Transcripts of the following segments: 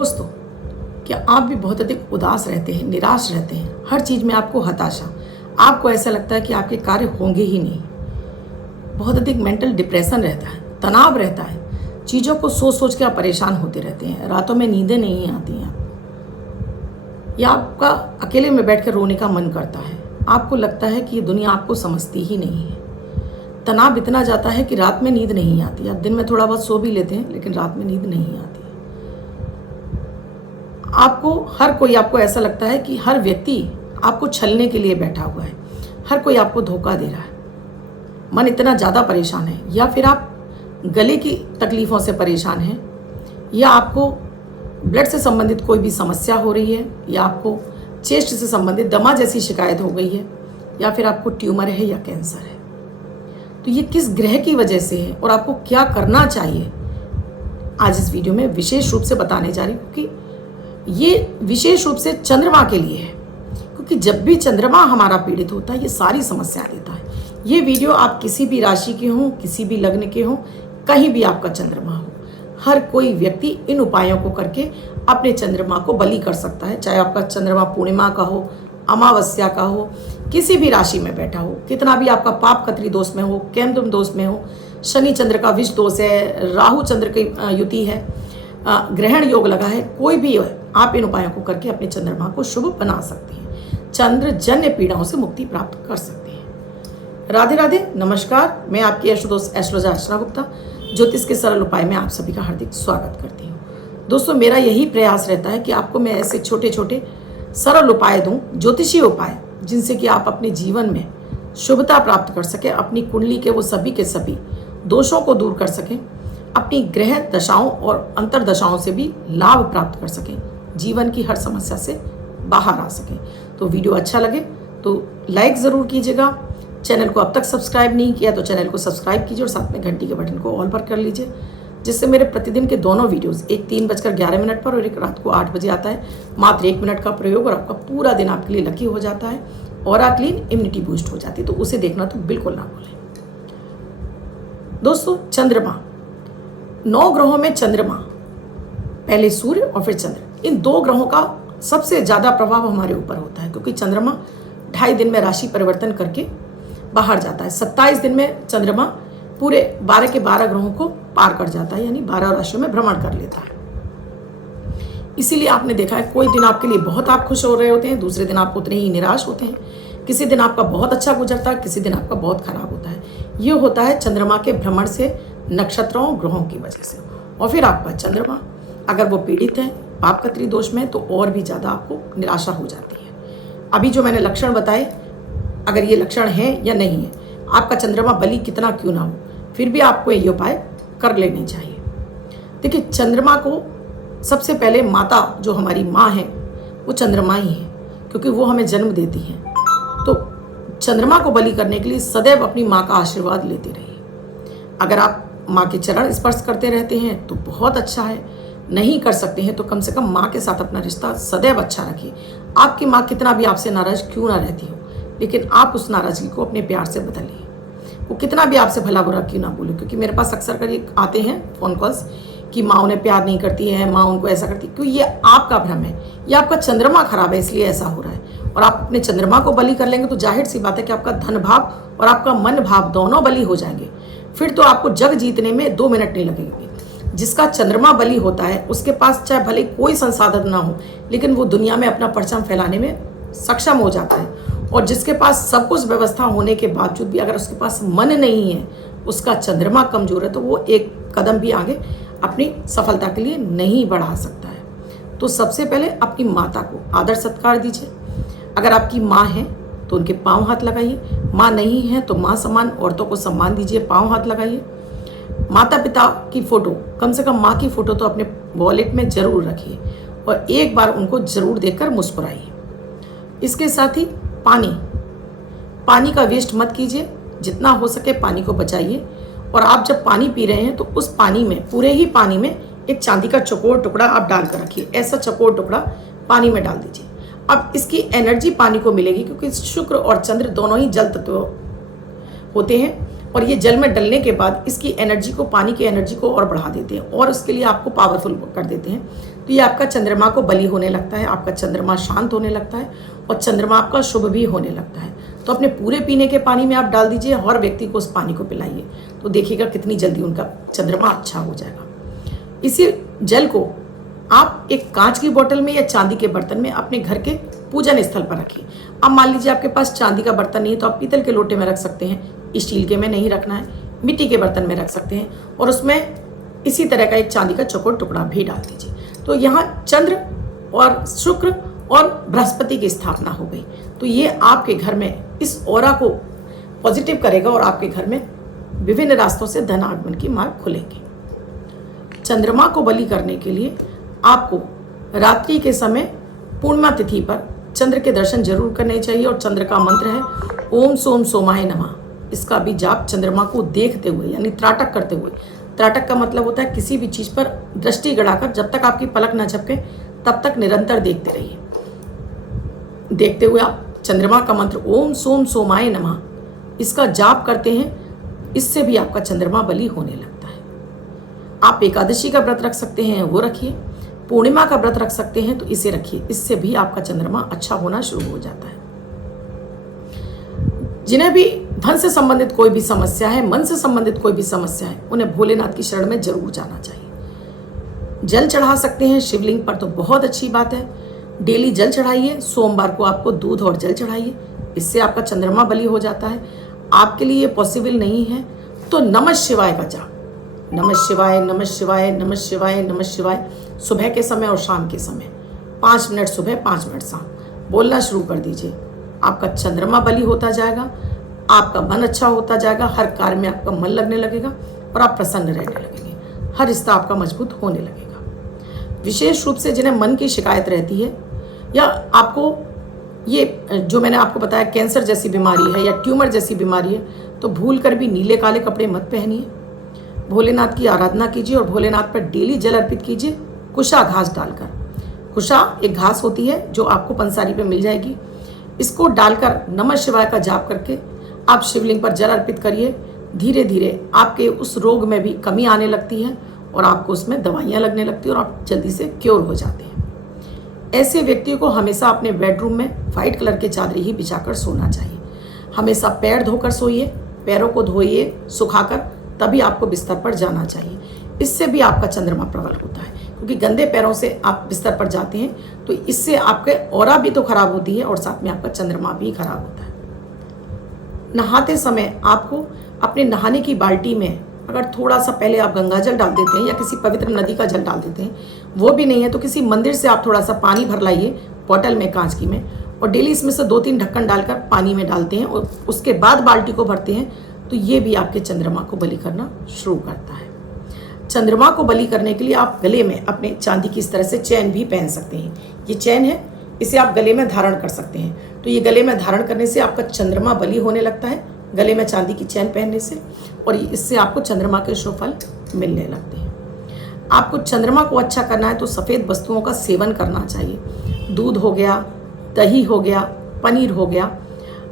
दोस्तों, क्या आप भी बहुत अधिक उदास रहते हैं, निराश रहते हैं, हर चीज़ में आपको हताशा, आपको ऐसा लगता है कि आपके कार्य होंगे ही नहीं, बहुत अधिक मेंटल डिप्रेशन रहता है, तनाव रहता है, चीज़ों को सोच सोच के आप परेशान होते रहते हैं, रातों में नींदें नहीं आती हैं, या आपका अकेले में बैठ कर रोने का मन करता है, आपको लगता है कि ये दुनिया आपको समझती ही नहीं है, तनाव इतना जाता है कि रात में नींद नहीं आती। आप दिन में थोड़ा बहुत सो भी लेते हैं, लेकिन रात में नींद नहीं आती। हर कोई आपको ऐसा लगता है कि हर व्यक्ति आपको छलने के लिए बैठा हुआ है, हर कोई आपको धोखा दे रहा है, मन इतना ज़्यादा परेशान है, या फिर आप गले की तकलीफ़ों से परेशान हैं, या आपको ब्लड से संबंधित कोई भी समस्या हो रही है, या आपको चेस्ट से संबंधित दमा जैसी शिकायत हो गई है, या फिर आपको ट्यूमर है या कैंसर है। तो ये किस ग्रह की वजह से है और आपको क्या करना चाहिए, आज इस वीडियो में विशेष रूप से बताने जा रही हूँ, क्योंकि ये विशेष रूप से चंद्रमा के लिए है, क्योंकि जब भी चंद्रमा हमारा पीड़ित होता है ये सारी समस्याएं देता है। ये वीडियो आप किसी भी राशि के हों, किसी भी लग्न के हों, कहीं भी आपका चंद्रमा हो, हर कोई व्यक्ति इन उपायों को करके अपने चंद्रमा को बलि कर सकता है। चाहे आपका चंद्रमा पूर्णिमा का हो, अमावस्या का हो, किसी भी राशि में बैठा हो, कितना भी आपका पाप खत्री दोष में हो, केमद्रुम दोष में हो, शनि चंद्र का विष दोष है, राहु चंद्र की युति है, ग्रहण योग लगा है, कोई भी है, आप इन उपायों को करके अपने चंद्रमा को शुभ बना सकते हैं, चंद्र जन्य पीड़ाओं से मुक्ति प्राप्त कर सकते हैं। राधे राधे, नमस्कार। मैं आपकी एस्ट्रोलॉजर अर्चना गुप्ता, ज्योतिष के सरल उपाय में आप सभी का हार्दिक स्वागत करती हूँ। दोस्तों, मेरा यही प्रयास रहता है कि आपको मैं ऐसे छोटे छोटे सरल उपाय दूँ, ज्योतिषीय उपाय, जिनसे कि आप अपने जीवन में शुभता प्राप्त कर सकें, अपनी कुंडली के वो सभी के सभी दोषों को दूर कर सकें, अपनी ग्रह दशाओं और अंतर दशाओं से भी लाभ प्राप्त कर सकें, जीवन की हर समस्या से बाहर आ सकें। तो वीडियो अच्छा लगे तो लाइक ज़रूर कीजिएगा, चैनल को अब तक सब्सक्राइब नहीं किया तो चैनल को सब्सक्राइब कीजिए और साथ में घंटी के बटन को ऑल पर कर लीजिए, जिससे मेरे प्रतिदिन के दोनों वीडियोस, एक 3:11 पर और एक रात को 8 बजे आता है, मात्र 1 मिनट का प्रयोग और आपका पूरा दिन आपके लिए लकी हो जाता है और क्लीन इम्यूनिटी बूस्ट हो जाती है। तो उसे देखना तो बिल्कुल ना भूलें। दोस्तों, चंद्रमा, 9 ग्रहों में चंद्रमा, पहले सूर्य और फिर चंद्र, इन 2 ग्रहों का सबसे ज़्यादा प्रभाव हमारे ऊपर होता है, क्योंकि चंद्रमा 2.5 दिन में राशि परिवर्तन करके बाहर जाता है। 27 दिन में चंद्रमा पूरे 12 के 12 ग्रहों को पार कर जाता है, यानी 12 राशियों में भ्रमण कर लेता है। इसीलिए आपने देखा है, कोई दिन आपके लिए बहुत आप खुश हो रहे होते हैं, दूसरे दिन आप उतने ही निराश होते हैं, किसी दिन आपका बहुत अच्छा गुजरता है, किसी दिन आपका बहुत खराब होता है। ये होता है चंद्रमा के भ्रमण से, नक्षत्रों ग्रहों की वजह से। और फिर आपका चंद्रमा अगर वो पीड़ित है, पाप खत्री दोष में, तो और भी ज़्यादा आपको निराशा हो जाती है। अभी जो मैंने लक्षण बताए, अगर ये लक्षण हैं या नहीं है, आपका चंद्रमा बलि कितना क्यों ना हो, फिर भी आपको ये उपाय कर लेने चाहिए। देखिए, चंद्रमा को सबसे पहले माता, जो हमारी माँ है, वो चंद्रमा ही है, क्योंकि वो हमें जन्म देती हैं। तो चंद्रमा को बलि करने के लिए सदैव अपनी माँ का आशीर्वाद लेते रहिए। अगर आप माँ के चरण स्पर्श करते रहते हैं तो बहुत अच्छा है, नहीं कर सकते हैं तो कम से कम माँ के साथ अपना रिश्ता सदैव अच्छा रखिए। आपकी माँ कितना भी आपसे नाराज क्यों ना रहती हो, लेकिन आप उस नाराज़गी को अपने प्यार से बदलिए। वो कितना भी आपसे भला बुरा क्यों ना बोले, क्योंकि मेरे पास अक्सर कर ये आते हैं फ़ोन कॉल्स कि माँ उन्हें प्यार नहीं करती है, माँ उनको ऐसा करती है, क्योंकि ये आपका भ्रम है, ये आपका चंद्रमा खराब है, इसलिए ऐसा हो रहा है। और आप अपने चंद्रमा को बलि कर लेंगे तो जाहिर सी बात है कि आपका धन भाव और आपका मन भाव दोनों बलि हो जाएंगे। फिर तो आपको जग जीतने में 2 मिनट नहीं लगेंगे। जिसका चंद्रमा बलि होता है, उसके पास चाहे भले कोई संसाधन ना हो, लेकिन वो दुनिया में अपना परचम फैलाने में सक्षम हो जाता है। और जिसके पास सब कुछ व्यवस्था होने के बावजूद भी अगर उसके पास मन नहीं है, उसका चंद्रमा कमजोर है, तो वो एक कदम भी आगे अपनी सफलता के लिए नहीं बढ़ा सकता है। तो सबसे पहले अपनी माता को आदर सत्कार दीजिए। अगर आपकी माँ है तो उनके पाँव हाथ लगाइए, माँ नहीं है तो माँ समान औरतों को सम्मान दीजिए, पाँव हाथ लगाइए। माता पिता की फ़ोटो, कम से कम माँ की फ़ोटो तो अपने वॉलेट में ज़रूर रखिए और एक बार उनको ज़रूर देखकर मुस्कुराइए। इसके साथ ही पानी का वेस्ट मत कीजिए, जितना हो सके पानी को बचाइए। और आप जब पानी पी रहे हैं तो उस पानी में, पूरे ही पानी में, एक चांदी का चौकोर टुकड़ा आप डाल कर रखिए। ऐसा चौकोर टुकड़ा पानी में डाल दीजिए। अब इसकी एनर्जी पानी को मिलेगी, क्योंकि शुक्र और चंद्र दोनों ही जल तत्व होते हैं, और ये जल में डलने के बाद इसकी एनर्जी को, पानी की एनर्जी को और बढ़ा देते हैं और उसके लिए आपको पावरफुल कर देते हैं। तो ये आपका चंद्रमा को बलि होने लगता है, आपका चंद्रमा शांत होने लगता है और चंद्रमा आपका शुभ भी होने लगता है। तो अपने पूरे पीने के पानी में आप डाल दीजिए, हर व्यक्ति को उस पानी को पिलाइए, तो देखिएगा कितनी जल्दी उनका चंद्रमा अच्छा हो जाएगा। इसी जल को आप एक कांच की बोतल में या चांदी के बर्तन में अपने घर के पूजन स्थल पर रखिए। अब मान लीजिए आपके पास चांदी का बर्तन नहीं है तो आप पीतल के लोटे में रख सकते हैं, स्टील के में नहीं रखना है, मिट्टी के बर्तन में रख सकते हैं और उसमें इसी तरह का एक चांदी का चौकोर टुकड़ा भी डाल दीजिए। तो यहाँ चंद्र और शुक्र और बृहस्पति की स्थापना हो गई। तो ये आपके घर में इस ऑरा को पॉजिटिव करेगा और आपके घर में विभिन्न रास्तों से धन आगमन की मार्ग खुलेंगे। चंद्रमा को बलि करने के लिए आपको रात्रि के समय पूर्णिमा तिथि पर चंद्र के दर्शन जरूर करने चाहिए और चंद्र का मंत्र है ओम सोम सोमाय नमः। इसका भी जाप चंद्रमा को देखते हुए यानी त्राटक करते हुए, त्राटक का मतलब होता है किसी भी चीज पर दृष्टि गड़ाकर जब तक आपकी पलक न झपके तब तक निरंतर देखते रहिए। देखते हुए आप चंद्रमा का मंत्र ओम सोम सोमाय नमः इसका जाप करते हैं, इससे भी आपका चंद्रमा बलि होने लगता है। आप एकादशी का व्रत रख सकते हैं, वो रखिए। पूर्णिमा का व्रत रख सकते हैं तो इसे रखिए, इससे भी आपका चंद्रमा अच्छा होना शुरू हो जाता है। जिन्हें भी धन से संबंधित कोई भी समस्या है, मन से संबंधित कोई भी समस्या है, उन्हें भोलेनाथ की शरण में जरूर जाना चाहिए। जल चढ़ा सकते हैं शिवलिंग पर तो बहुत अच्छी बात है, डेली जल चढ़ाइए। सोमवार को आपको दूध और जल चढ़ाइए, इससे आपका चंद्रमा बलि हो जाता है। आपके लिए ये पॉसिबल नहीं है तो नमः शिवाय का जाप, नमः शिवाय नमः शिवाय नमः शिवाय नमः शिवाय सुबह के समय और शाम के समय 5 मिनट सुबह 5 मिनट शाम बोलना शुरू कर दीजिए। आपका चंद्रमा बलि होता जाएगा, आपका मन अच्छा होता जाएगा, हर कार्य में आपका मन लगने लगेगा और आप प्रसन्न रहने लगेंगे, हर रिश्ता आपका मजबूत होने लगेगा। विशेष रूप से जिन्हें मन की शिकायत रहती है या आपको ये जो मैंने आपको बताया कैंसर जैसी बीमारी है या ट्यूमर जैसी बीमारी है, तो भूल कर भी नीले काले कपड़े मत पहनिए। भोलेनाथ की आराधना कीजिए और भोलेनाथ पर डेली जल अर्पित कीजिए कुशा घास डालकर। कुशा एक घास होती है जो आपको पंसारी पे मिल जाएगी, इसको डालकर नमः शिवाय का जाप करके आप शिवलिंग पर जल अर्पित करिए। धीरे धीरे आपके उस रोग में भी कमी आने लगती है और आपको उसमें दवाइयाँ लगने लगती है और आप जल्दी से क्योर हो जाते हैं। ऐसे व्यक्तियों को हमेशा अपने बेडरूम में वाइट कलर के चादर ही बिछाकर सोना चाहिए। हमेशा पैर धोकर सोइए, पैरों को धोइए सुखाकर, तभी आपको बिस्तर पर जाना चाहिए। इससे भी आपका चंद्रमा प्रबल होता है, क्योंकि गंदे पैरों से आप बिस्तर पर जाते हैं तो इससे आपके ऑरा भी तो खराब होती है और साथ में आपका चंद्रमा भी खराब होता है। नहाते समय आपको अपने नहाने की बाल्टी में अगर थोड़ा सा पहले आप गंगा जल डाल देते हैं या किसी पवित्र नदी का जल डाल देते हैं, वो भी नहीं है तो किसी मंदिर से आप थोड़ा सा पानी भर लाइए बॉटल में कांच की में, और डेली इसमें से 2-3 ढक्कन डालकर पानी में डालते हैं और उसके बाद बाल्टी को भरते हैं, तो ये भी आपके चंद्रमा को बलि करना शुरू करता है। चंद्रमा को बलि करने के लिए आप गले में अपने चांदी की इस तरह से चैन भी पहन सकते हैं। ये चैन है, इसे आप गले में धारण कर सकते हैं। तो ये गले में धारण करने से आपका चंद्रमा बलि होने लगता है, गले में चांदी की चैन पहनने से, और इससे आपको चंद्रमा के शुभ फल मिलने लगते हैं। आपको चंद्रमा को अच्छा करना है तो सफ़ेद वस्तुओं का सेवन करना चाहिए। दूध हो गया, दही हो गया, पनीर हो गया।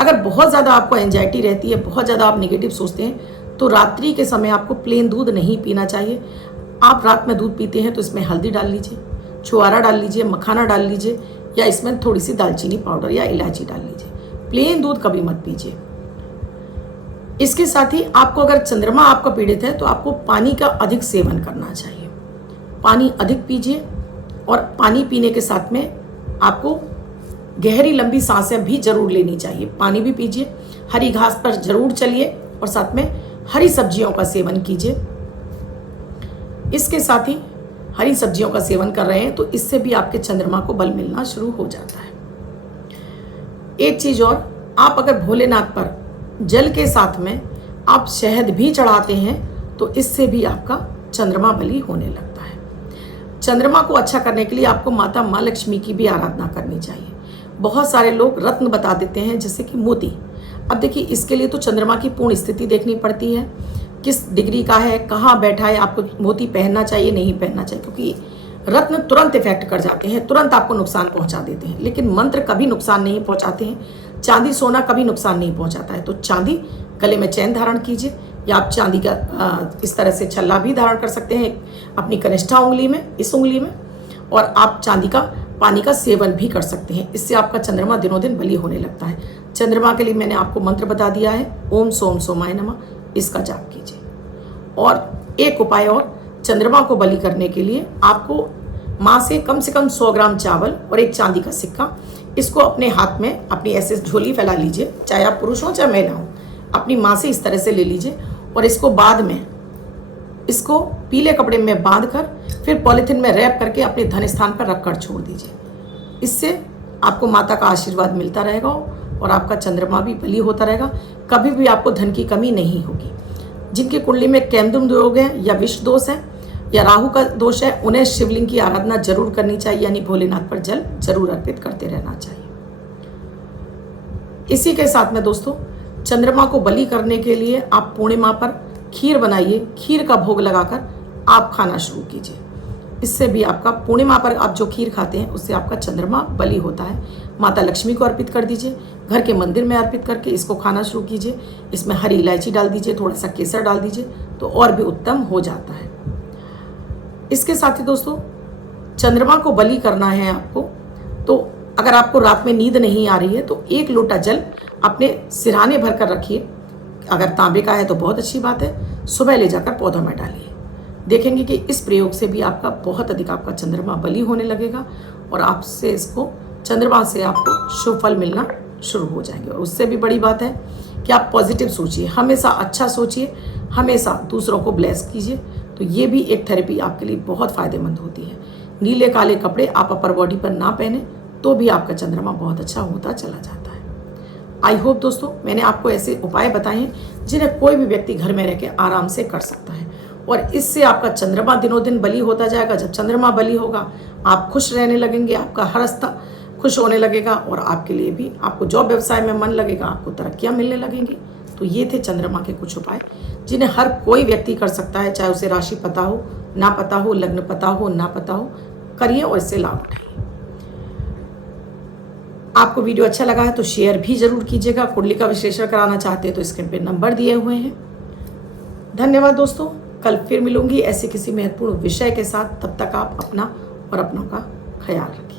अगर बहुत ज़्यादा आपको एंजाइटी रहती है, बहुत ज़्यादा आप नेगेटिव सोचते हैं, तो रात्रि के समय आपको प्लेन दूध नहीं पीना चाहिए। आप रात में दूध पीते हैं तो इसमें हल्दी डाल लीजिए, छुआरा डाल लीजिए, मखाना डाल लीजिए, या इसमें थोड़ी सी दालचीनी पाउडर या इलायची डाल लीजिए। प्लेन दूध कभी मत पीजिए। इसके साथ ही आपको अगर चंद्रमा आपका पीड़ित है तो आपको पानी का अधिक सेवन करना चाहिए। पानी अधिक पीजिए और पानी पीने के साथ में आपको गहरी लंबी सांसें भी जरूर लेनी चाहिए। पानी भी पीजिए, हरी घास पर जरूर चलिए और साथ में हरी सब्जियों का सेवन कीजिए। इसके साथ ही हरी सब्जियों का सेवन कर रहे हैं तो इससे भी आपके चंद्रमा को बल मिलना शुरू हो जाता है। एक चीज और, आप अगर भोलेनाथ पर जल के साथ में आप शहद भी चढ़ाते हैं तो इससे भी आपका चंद्रमा बलि होने लगता है। चंद्रमा को अच्छा करने के लिए आपको माता माँ लक्ष्मी की भी आराधना करनी चाहिए। बहुत सारे लोग रत्न बता देते हैं जैसे कि मोती। अब देखिए, इसके लिए तो चंद्रमा की पूर्ण स्थिति देखनी पड़ती है, किस डिग्री का है, कहाँ बैठा है, आपको मोती पहनना चाहिए नहीं पहनना चाहिए, क्योंकि रत्न तुरंत इफेक्ट कर जाते हैं, तुरंत आपको नुकसान पहुंचा देते हैं, लेकिन मंत्र कभी नुकसान नहीं पहुंचाते हैं। चांदी सोना कभी नुकसान नहीं पहुंचाता है। तो चांदी गले में चैन धारण कीजिए, या आप चांदी का इस तरह से छल्ला भी धारण कर सकते हैं अपनी कनिष्ठा उंगली में, इस उंगली में, और आप चांदी का पानी का सेवन भी कर सकते हैं। इससे आपका चंद्रमा दिनों दिन बली होने लगता है। चंद्रमा के लिए मैंने आपको मंत्र बता दिया है, ओम सोम सोमाय नमः, इसका जाप कीजिए। और एक उपाय और, चंद्रमा को बली करने के लिए आपको माँ से कम 100 ग्राम चावल और एक चांदी का सिक्का, इसको अपने हाथ में अपनी ऐसे झोली फैला लीजिए, चाहे आप पुरुष हो चाहे महिला हो, अपनी माँ से इस तरह से ले लीजिए और इसको बाद में इसको पीले कपड़े में बांध कर फिर पॉलीथिन में रैप करके अपने धन स्थान पर रखकर छोड़ दीजिए। इससे आपको माता का आशीर्वाद मिलता रहेगा और आपका चंद्रमा भी बली होता रहेगा। कभी भी आपको धन की कमी नहीं होगी। जिनकी कुंडली में केंदुम योग है या विष दोष है या राहु का दोष है, उन्हें शिवलिंग की आराधना जरूर करनी चाहिए, यानी भोलेनाथ पर जल जरूर अर्पित करते रहना चाहिए। इसी के साथ में दोस्तों, चंद्रमा को बली करने के लिए आप पूर्णिमा पर खीर बनाइए, खीर का भोग लगाकर आप खाना शुरू कीजिए। इससे भी आपका, पूर्णिमा पर आप जो खीर खाते हैं उससे आपका चंद्रमा बली होता है। माता लक्ष्मी को अर्पित कर दीजिए, घर के मंदिर में अर्पित करके इसको खाना शुरू कीजिए। इसमें हरी इलायची डाल दीजिए, थोड़ा सा केसर डाल दीजिए तो और भी उत्तम हो जाता है। इसके साथ ही दोस्तों, चंद्रमा को बली करना है आपको, तो अगर आपको रात में नींद नहीं आ रही है तो 1 लोटा जल अपने सिरहाने भर कर रखिए। अगर तांबे का है तो बहुत अच्छी बात है, सुबह ले जाकर पौधों में डालिए। देखेंगे कि इस प्रयोग से भी आपका बहुत अधिक आपका चंद्रमा बली होने लगेगा और आपसे इसको, चंद्रमा से आपको शुभ फल मिलना शुरू हो जाएंगे। और उससे भी बड़ी बात है कि आप पॉजिटिव सोचिए, हमेशा अच्छा सोचिए, हमेशा दूसरों को ब्लेस कीजिए। तो ये भी एक थेरेपी आपके लिए बहुत फ़ायदेमंद होती है। नीले काले कपड़े आप अपर बॉडी पर ना पहने तो भी आपका चंद्रमा बहुत अच्छा होता चला जाता है। आई होप दोस्तों, मैंने आपको ऐसे उपाय बताए हैं जिन्हें कोई भी व्यक्ति घर में रह के आराम से कर सकता है और इससे आपका चंद्रमा दिनों दिन बली होता जाएगा। जब चंद्रमा बली होगा आप खुश रहने लगेंगे, आपका हर रास्ता खुश होने लगेगा और आपके लिए भी, आपको जॉब व्यवसाय में मन लगेगा, आपको तरक्कियाँ मिलने लगेंगी। तो ये थे चंद्रमा के कुछ उपाय जिन्हें हर कोई व्यक्ति कर सकता है, चाहे उसे राशि पता हो ना पता हो, लग्न पता हो ना पता हो, करिए और इससे लाभ उठाइए। आपको वीडियो अच्छा लगा है तो शेयर भी जरूर कीजिएगा। कुंडली का विश्लेषण कराना चाहते हैं तो स्क्रीन पे नंबर दिए हुए हैं। धन्यवाद दोस्तों, कल फिर मिलूंगी ऐसे किसी महत्वपूर्ण विषय के साथ। तब तक आप अपना और अपनों का ख्याल रखें।